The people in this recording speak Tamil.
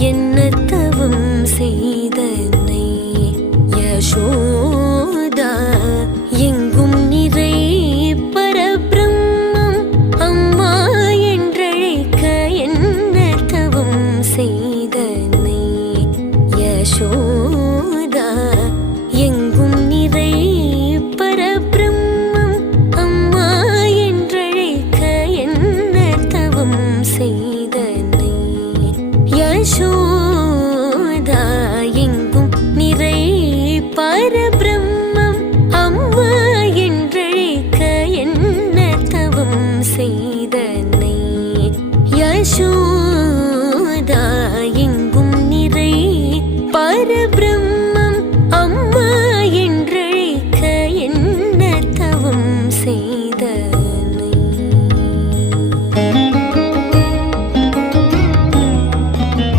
என்ன தவம் செய்தனை யசோதா எங்கும் நிறை பரபிரம்மம் அம்மா என்றழைக்க என்ன தவம் செய்தனை யசோதா எங்கும் நிறை பரபிரம்மம் அம்மா என்றழைக்க என்ன தவம் செய்தனை யசோதா